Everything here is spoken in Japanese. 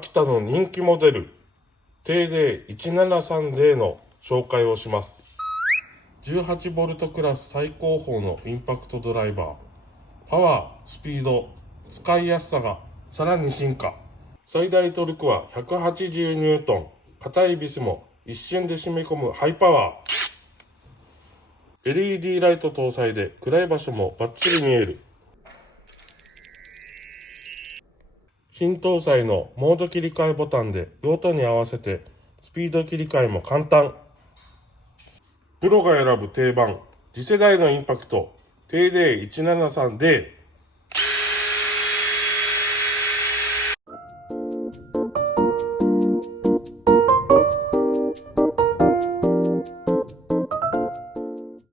Makitaの人気モデル TD173D の紹介をします。 18V クラス最高峰のインパクトドライバー、パワー、スピード、使いやすさがさらに進化。最大トルクは180ニュートン、硬いビスも一瞬で締め込むハイパワー。 LED ライト搭載で暗い場所もバッチリ見える。新搭載のモード切り替えボタンで用途に合わせてスピード切り替えも簡単。プロが選ぶ定番、次世代のインパクト TD173D。